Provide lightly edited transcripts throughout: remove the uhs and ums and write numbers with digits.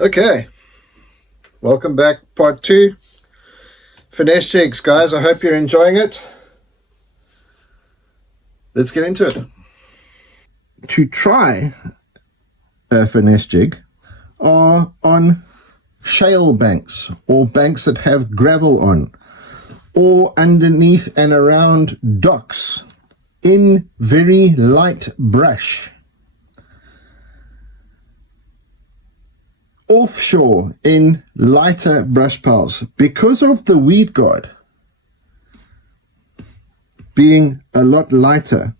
Okay, welcome back, part 2. Finesse Jigs, guys. I hope you're enjoying it. Let's get into it. To try a finesse jig are on shale banks or banks that have gravel on, or underneath and around docks in very light brush, offshore in lighter brush piles. Because of the weed guard being a lot lighter,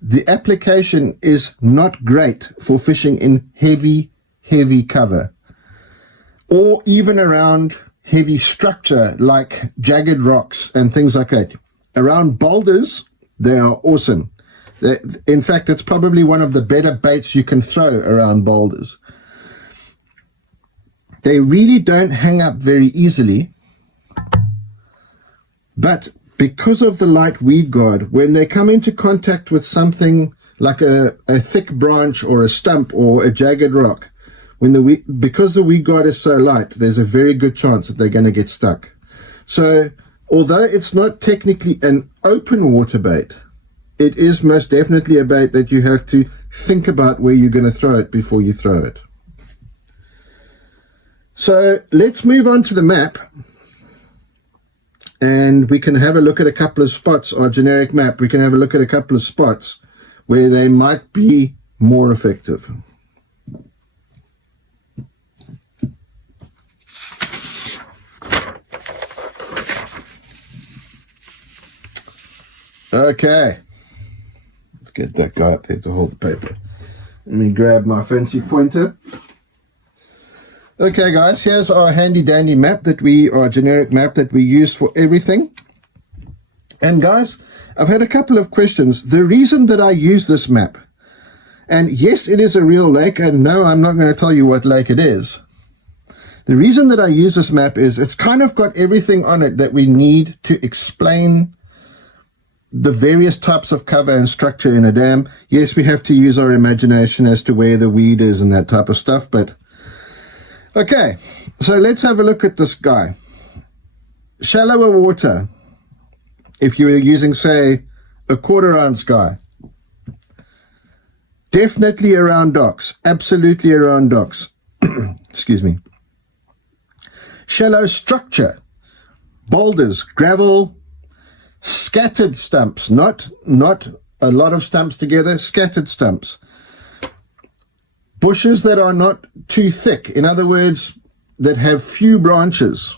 the application is not great for fishing in heavy cover, or even around heavy structure like jagged rocks and things like that. Around boulders, they are awesome. In fact, it's probably one of the better baits you can throw around boulders. They really don't hang up very easily, but because of the light weed guard, when they come into contact with something like a thick branch or a stump or a jagged rock, because the weed guard is so light, there's a very good chance that they're going to get stuck. So although it's not technically an open water bait, it is most definitely a bait that you have to think about where you're going to throw it before you throw it. So let's move on to the map, and we can have a look at a couple of spots. Our generic map, we can have a look at a couple of spots where they might be more effective. Okay, let's get that guy up there to hold the paper. Let me grab my fancy pointer. Okay guys, here's our handy dandy map our generic map that we use for everything. And guys, I've had a couple of questions. The reason that I use this map, and yes, it is a real lake, and no, I'm not going to tell you what lake it is. The reason that I use this map is it's kind of got everything on it that we need to explain the various types of cover and structure in a dam. Yes, we have to use our imagination as to where the weed is and that type of stuff, but okay, so let's have a look at this guy. Shallower water, if you were using, say, a 1/4 ounce guy, definitely around docks, absolutely around docks. Excuse me. Shallow structure, boulders, gravel, scattered stumps, not a lot of stumps together, scattered stumps. Bushes that are not too thick, in other words, that have few branches.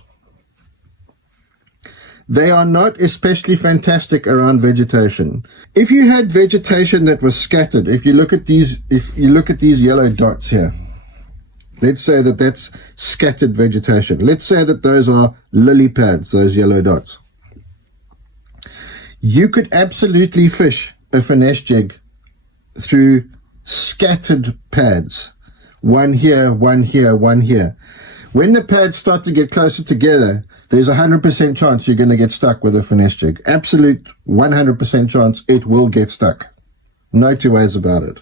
They are not especially fantastic around vegetation. If you had vegetation that was scattered, if you look at these yellow dots here, let's say that that's scattered vegetation. Let's say that those are lily pads, those yellow dots. You could absolutely fish a finesse jig through scattered pads, one here, one here, one here. When the pads start to get closer together, there's a 100% chance you're going to get stuck with a finesse jig. Absolute 100% chance it will get stuck. No two ways about it.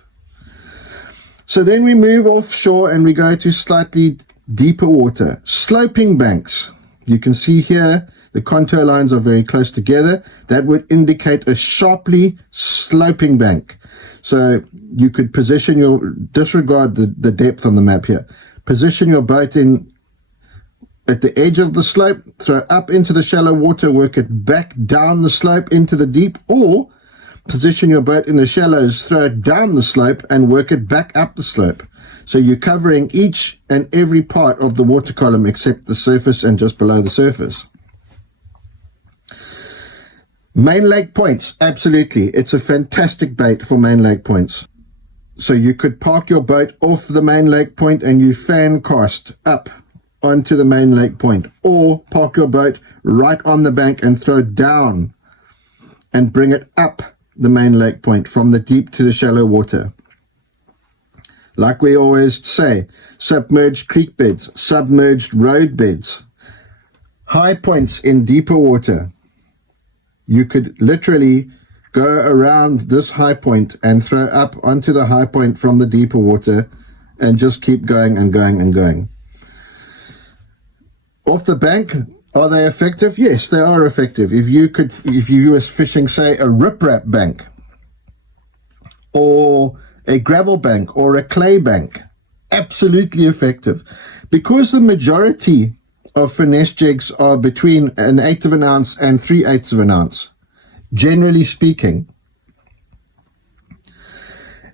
So then we move offshore and we go to slightly deeper water. Sloping banks. You can see here the contour lines are very close together. That would indicate a sharply sloping bank. So you could position disregard the depth on the map here. Position your boat at the edge of the slope, throw up into the shallow water, work it back down the slope into the deep, or position your boat in the shallows, throw it down the slope and work it back up the slope. So you're covering each and every part of the water column except the surface and just below the surface. Main lake points, absolutely. It's a fantastic bait for main lake points. So you could park your boat off the main lake point and you fan cast up onto the main lake point, or park your boat right on the bank and throw down and bring it up the main lake point from the deep to the shallow water. Like we always say, submerged creek beds, submerged road beds, high points in deeper water. You could literally go around this high point and throw up onto the high point from the deeper water and just keep going and going and going. Off the bank, are they effective? Yes, they are effective. If you were fishing, say, a riprap bank, or a gravel bank, or a clay bank, absolutely effective. Because the majority of finesse jigs are between 1/8 of an ounce and 3/8 of an ounce, generally speaking,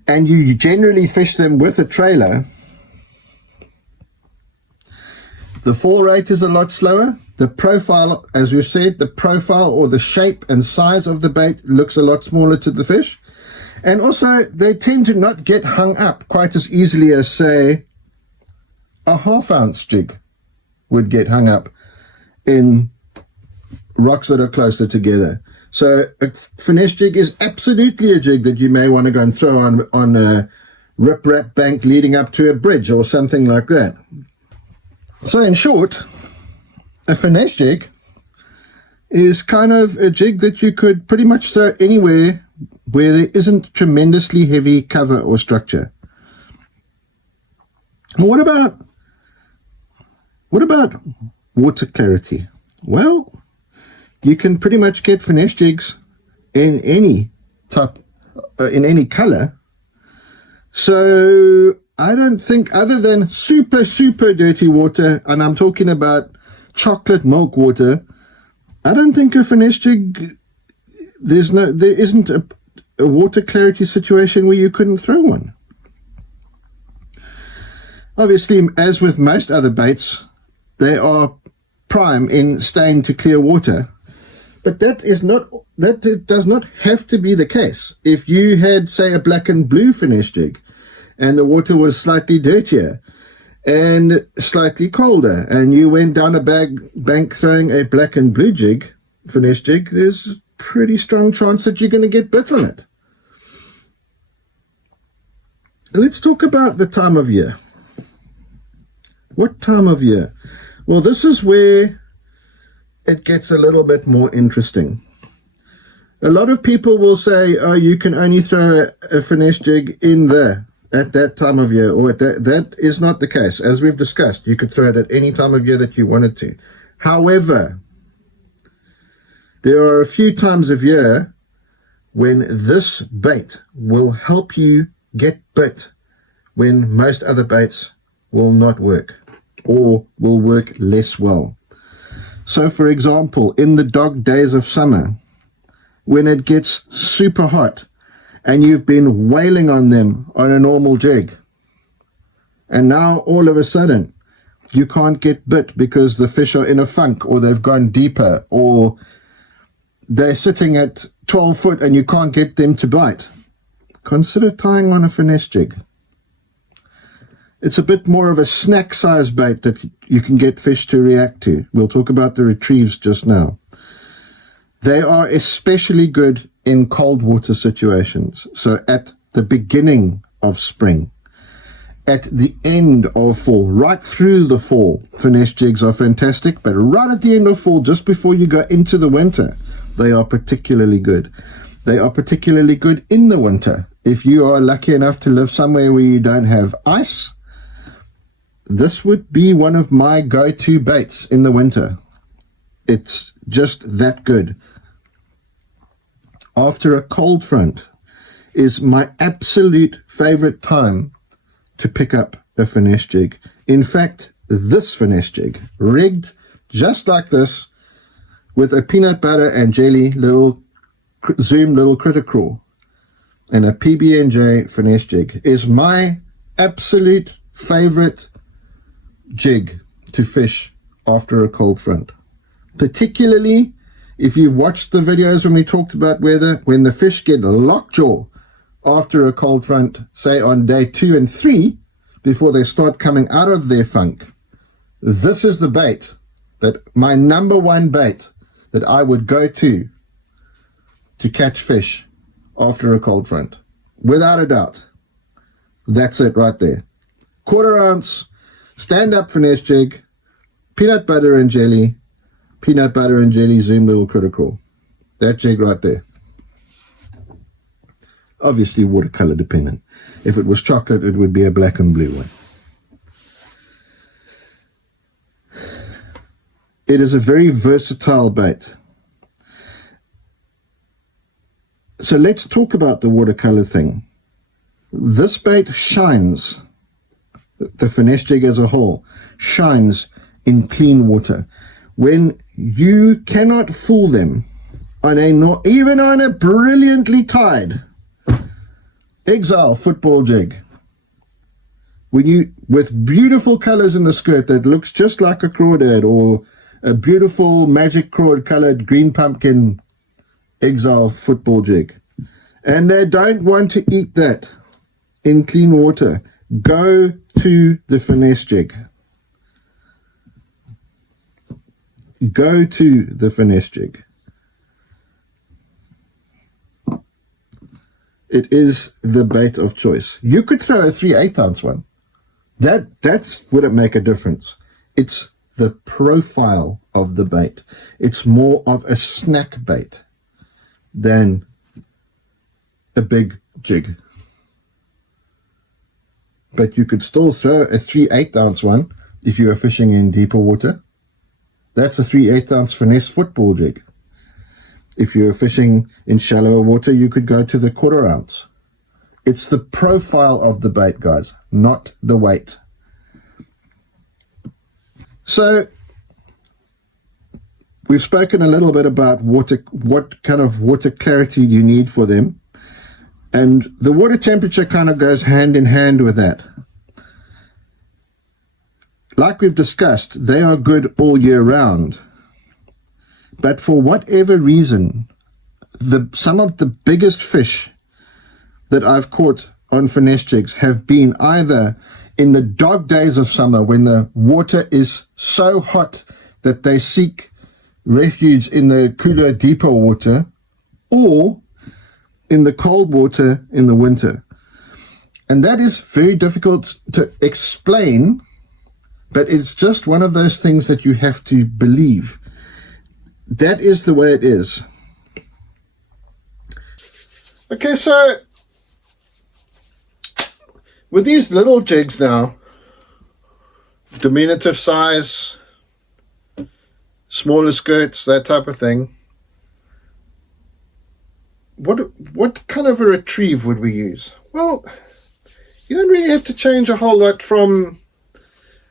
and you generally fish them with a trailer, the fall rate is a lot slower. The profile, as we've said, the profile or the shape and size of the bait looks a lot smaller to the fish. And also, they tend to not get hung up quite as easily as, say, a 1/2 ounce jig would get hung up in rocks that are closer together. So a finesse jig is absolutely a jig that you may want to go and throw on a riprap bank leading up to a bridge or something like that. So in short, a finesse jig is kind of a jig that you could pretty much throw anywhere where there isn't tremendously heavy cover or structure. What about water clarity? Well, you can pretty much get finesse jigs in any type, in any color. So I don't think, other than super, super dirty water, and I'm talking about chocolate milk water, I don't think a finesse jig, there isn't a water clarity situation where you couldn't throw one. Obviously, as with most other baits, they are prime in staying to clear water. But that does not have to be the case. If you had, say, a black and blue finesse jig, and the water was slightly dirtier and slightly colder, and you went down a bank throwing a black and blue jig, finesse jig, there's a pretty strong chance that you're going to get bit on it. Let's talk about the time of year. What time of year? Well, this is where it gets a little bit more interesting. A lot of people will say, oh, you can only throw a finesse jig in there at that time of year, or that is not the case. As we've discussed, you could throw it at any time of year that you wanted to. However, there are a few times of year when this bait will help you get bit when most other baits will not work, or will work less well. So, for example, in the dog days of summer, when it gets super hot and you've been wailing on them on a normal jig, and now all of a sudden you can't get bit because the fish are in a funk, or they've gone deeper, or they're sitting at 12 foot and you can't get them to bite, consider tying on a finesse jig. It's a bit more of a snack size bait that you can get fish to react to. We'll talk about the retrieves just now. They are especially good in cold water situations. So at the beginning of spring, at the end of fall, right through the fall, finesse jigs are fantastic. But right at the end of fall, just before you go into the winter, they are particularly good. They are particularly good in the winter. If you are lucky enough to live somewhere where you don't have ice, this would be one of my go-to baits in the winter. It's just that good. After a cold front is my absolute favorite time to pick up a finesse jig. In fact, this finesse jig, rigged just like this, with a peanut butter and jelly little zoom little critter crawl and a PB&J finesse jig, is my absolute favorite jig to fish after a cold front. Particularly if you've watched the videos when we talked about weather, when the fish get lockjaw after a cold front, say on day 2 and 3, before they start coming out of their funk, this is the bait, that my number one bait that I would go to catch fish after a cold front. Without a doubt. That's it right there. 1/4 ounce stand-up finesse jig, peanut butter and jelly zoom little critter crawl. That jig right there. Obviously watercolor dependent. If it was chocolate, it would be a black and blue one. It is a very versatile bait. So let's talk about the watercolor thing. This bait shines, the finesse jig as a whole, shines in clean water. When you cannot fool them on even on a brilliantly tied Exile football jig, with beautiful colors in the skirt that looks just like a crawdad, or a beautiful magic crawd colored green pumpkin Exile football jig, and they don't want to eat that in clean water, go to the finesse jig. Go to the finesse jig. It is the bait of choice. You could throw a 3/8 ounce one. That's wouldn't make a difference. It's the profile of the bait. It's more of a snack bait than a big jig. But you could still throw a 3/8 ounce one if you are fishing in deeper water. That's a 3/8 ounce finesse football jig. If you're fishing in shallower water, you could go to the 1/4 ounce. It's the profile of the bait, guys, not the weight. So we've spoken a little bit about water, what kind of water clarity you need for them. And the water temperature kind of goes hand in hand with that. Like we've discussed, they are good all year round. But for whatever reason, some of the biggest fish that I've caught on finesse jigs have been either in the dog days of summer when the water is so hot that they seek refuge in the cooler, deeper water, or in the cold water in the winter. And that is very difficult to explain, but it's just one of those things that you have to believe. That is the way it is. Okay, so with these little jigs now, diminutive size, smaller skirts, that type of thing, what kind of a retrieve would we use? Well, you don't really have to change a whole lot from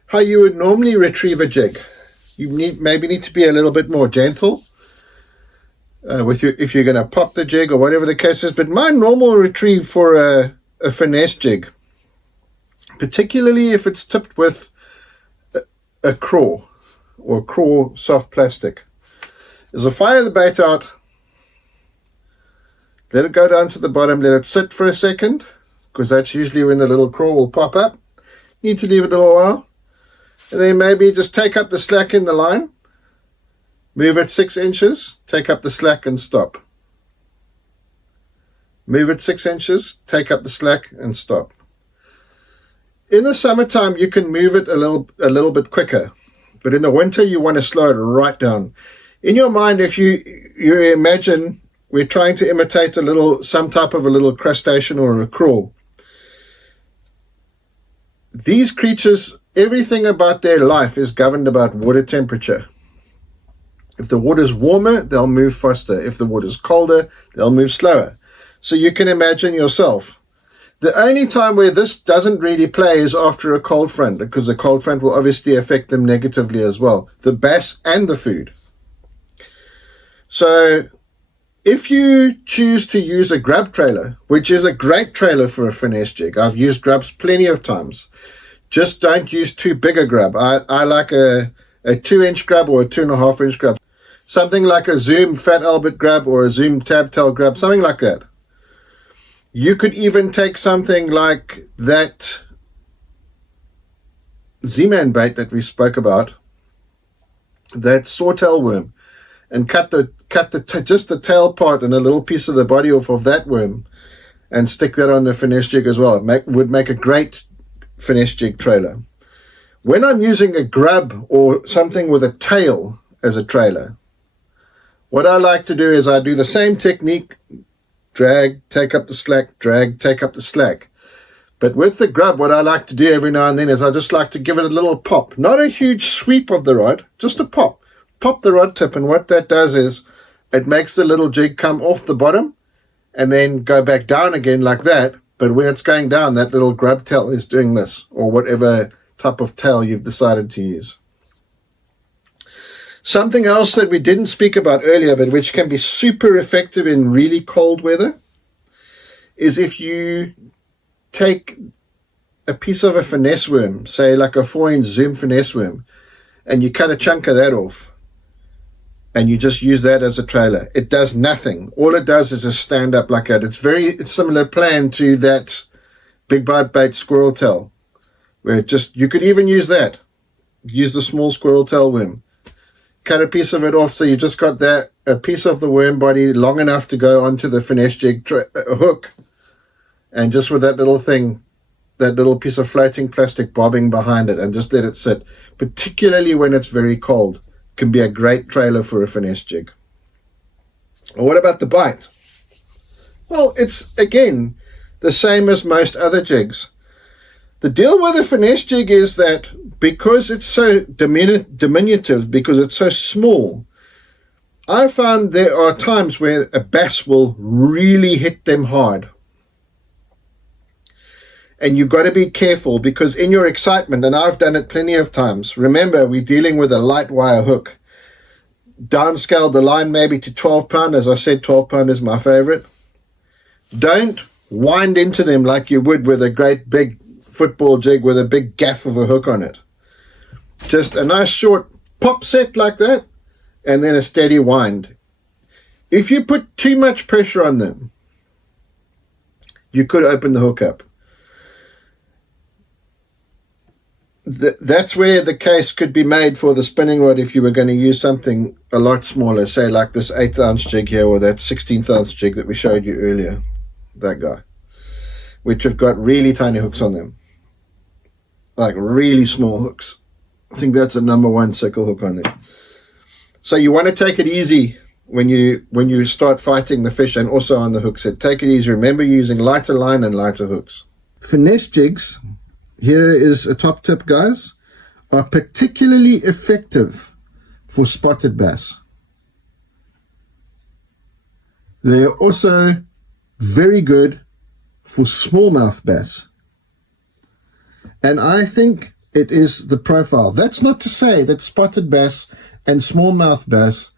how you would normally retrieve a jig. You maybe need to be a little bit more gentle if you're going to pop the jig or whatever the case is. But my normal retrieve for a finesse jig, particularly if it's tipped with a craw or craw soft plastic, is to fire the bait out, let it go down to the bottom, let it sit for a second, because that's usually when the little craw will pop up. Need to leave it a little while. And then maybe just take up the slack in the line, move it 6 inches, take up the slack and stop. Move it 6 inches, take up the slack and stop. In the summertime, you can move it a little bit quicker, but in the winter, you want to slow it right down. In your mind, if you imagine we're trying to imitate some type of a little crustacean or a craw. These creatures, everything about their life is governed about water temperature. If the water's warmer, they'll move faster. If the water's colder, they'll move slower. So you can imagine yourself. The only time where this doesn't really play is after a cold front, because the cold front will obviously affect them negatively as well, the bass and the food. So if you choose to use a grub trailer, which is a great trailer for a finesse jig, I've used grubs plenty of times. Just don't use too big a grub. I like a 2-inch grub or a 2.5-inch grub. Something like a Zoom Fat Albert grub or a Zoom Tabtail grub, something like that. You could even take something like that Z-Man bait that we spoke about, that sawtail worm, and cut just the tail part and a little piece of the body off of that worm and stick that on the finesse jig as well. It would make a great finesse jig trailer. When I'm using a grub or something with a tail as a trailer, what I like to do is I do the same technique: drag, take up the slack, drag, take up the slack. But with the grub, what I like to do every now and then is I just like to give it a little pop. Not a huge sweep of the rod, just a pop. pop the rod tip, and what that does is it makes the little jig come off the bottom and then go back down again like that. But when it's going down, that little grub tail is doing this, or whatever type of tail you've decided to use. Something else that we didn't speak about earlier, but which can be super effective in really cold weather, is if you take a piece of a finesse worm, say like a 4-inch zoom finesse worm, and you cut a chunk of that off, and you just use that as a trailer. It does nothing. All it does is just stand up like that. It's very similar plan to that big bite squirrel tail, where it just, you could even use that. Use the small squirrel tail worm. Cut a piece of it off, so you just got that, a piece of the worm body long enough to go onto the finesse jig hook, and just with that little thing, that little piece of floating plastic bobbing behind it, and just let it sit, particularly when it's very cold. Can be a great trailer for a finesse jig. Or what about the bite? Well, it's again the same as most other jigs. The deal with a finesse jig is that because it's so diminutive, because it's so small, I found there are times where a bass will really hit them hard. And you've got to be careful, because in your excitement, and I've done it plenty of times, remember, we're dealing with a light wire hook. Downscale the line maybe to 12 pound. As I said, 12 pound is my favorite. Don't wind into them like you would with a great big football jig with a big gaff of a hook on it. Just a nice short pop set like that, and then a steady wind. If you put too much pressure on them, you could open the hook up. That's where the case could be made for the spinning rod if you were going to use something a lot smaller, say like this 1/8 ounce jig here, or that 16th ounce jig that we showed you earlier, that guy, which have got really tiny hooks on them, like really small hooks. I think that's a #1 sickle hook on there. So you want to take it easy when you start fighting the fish, and also on the hook set. Take it easy. Remember, using lighter line and lighter hooks. Finesse jigs, here is a top tip, guys, are particularly effective for spotted bass. They are also very good for smallmouth bass. And I think it is the profile. That's not to say that spotted bass and smallmouth bass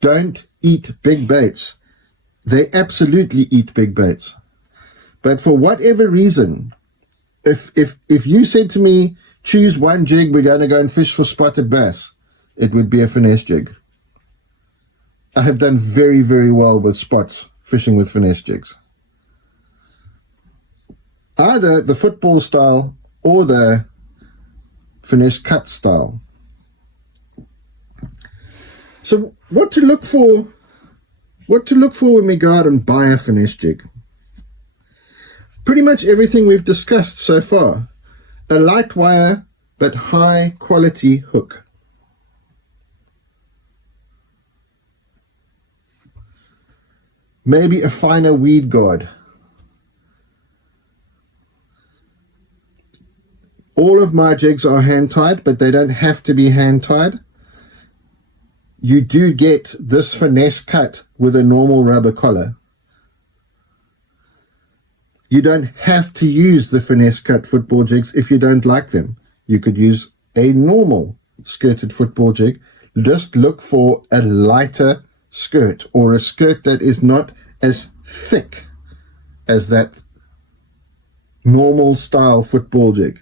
don't eat big baits. They absolutely eat big baits. But for whatever reason, if you said to me, choose one jig, we're going to go and fish for spotted bass, it would be a finesse jig. I have done very, very well with spots fishing with finesse jigs. Either the football style or the finesse cut style. So what to look for when we go out and buy a finesse jig? Pretty much everything we've discussed so far. A light wire but high quality hook. Maybe a finer weed guard. All of my jigs are hand tied, but they don't have to be hand tied. You do get this finesse cut with a normal rubber collar. You don't have to use the finesse cut football jigs if you don't like them. You could use a normal skirted football jig. Just look for a lighter skirt, or a skirt that is not as thick as that normal style football jig.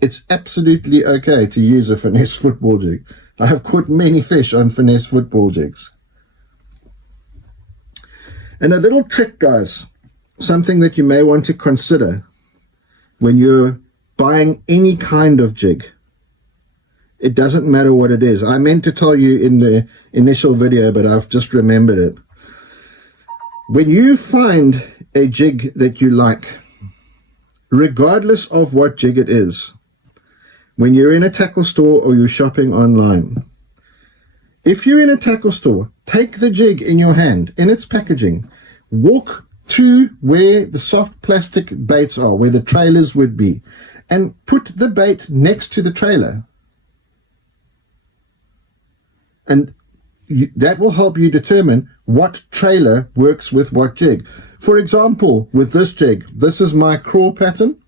It's absolutely okay to use a finesse football jig. I have caught many fish on finesse football jigs. And a little trick, guys, something that you may want to consider when you're buying any kind of jig. It doesn't matter what it is. I meant to tell you in the initial video, but I've just remembered it. When you find a jig that you like, regardless of what jig it is, when you're in a tackle store or you're shopping online, if you're in a tackle store, take the jig in your hand, in its packaging, walk to where the soft plastic baits are, where the trailers would be, and put the bait next to the trailer. And that will help you determine what trailer works with what jig. For example, with this jig, this is my crawl pattern.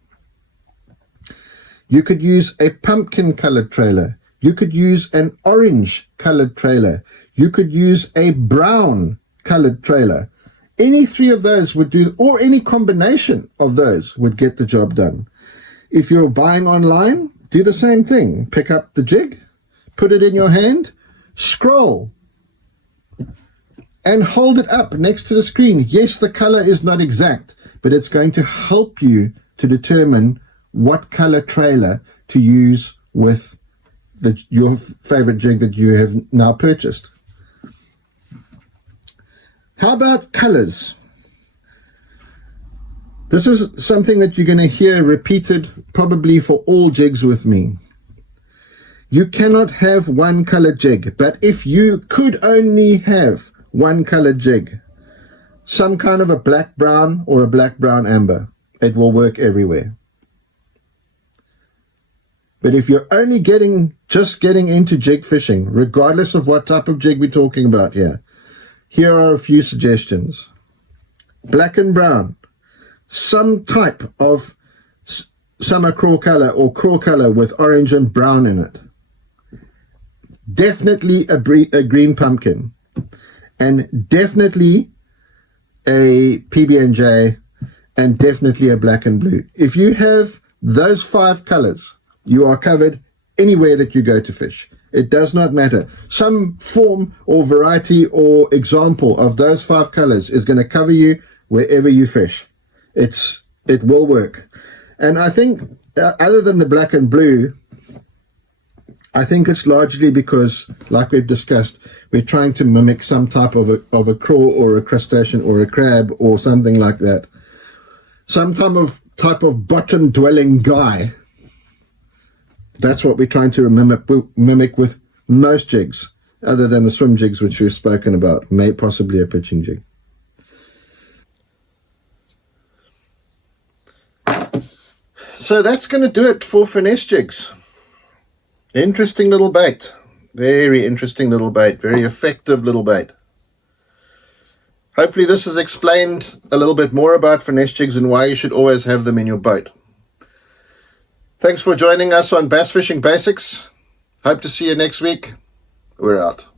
You could use a pumpkin colored trailer. You could use an orange colored trailer. You could use a brown colored trailer. Any three of those would do, or any combination of those would get the job done. If you're buying online, do the same thing. Pick up the jig, put it in your hand, scroll, and hold it up next to the screen. Yes, the color is not exact, but it's going to help you to determine what color trailer to use with your favorite jig that you have now purchased. How about colors? This is something that you're going to hear repeated probably for all jigs with me. You cannot have one color jig, but if you could only have one color jig, some kind of a black brown or a black brown amber, it will work everywhere. But if you're only just getting into jig fishing, regardless of what type of jig we're talking about here are a few suggestions. Black and brown, some type of summer crawl color or crawl color with orange and brown in it. Definitely a green pumpkin, and definitely a PB&J, and definitely a black and blue. If you have those 5 colors, you are covered anywhere that you go to fish. It does not matter. Some form or variety or example of those 5 colors is going to cover you wherever you fish. It will work. And I think other than the black and blue, I think it's largely because, like we've discussed, we're trying to mimic some type of a crawl or a crustacean or a crab or something like that. Some type of bottom-dwelling guy. That's what we're trying to mimic with most jigs, other than the swim jigs which we've spoken about, possibly a pitching jig. So that's going to do it for Finesse Jigs. Interesting little bait. Very interesting little bait. Very effective little bait. Hopefully this has explained a little bit more about Finesse Jigs and why you should always have them in your boat. Thanks for joining us on Bass Fishing Basics. Hope to see you next week. We're out.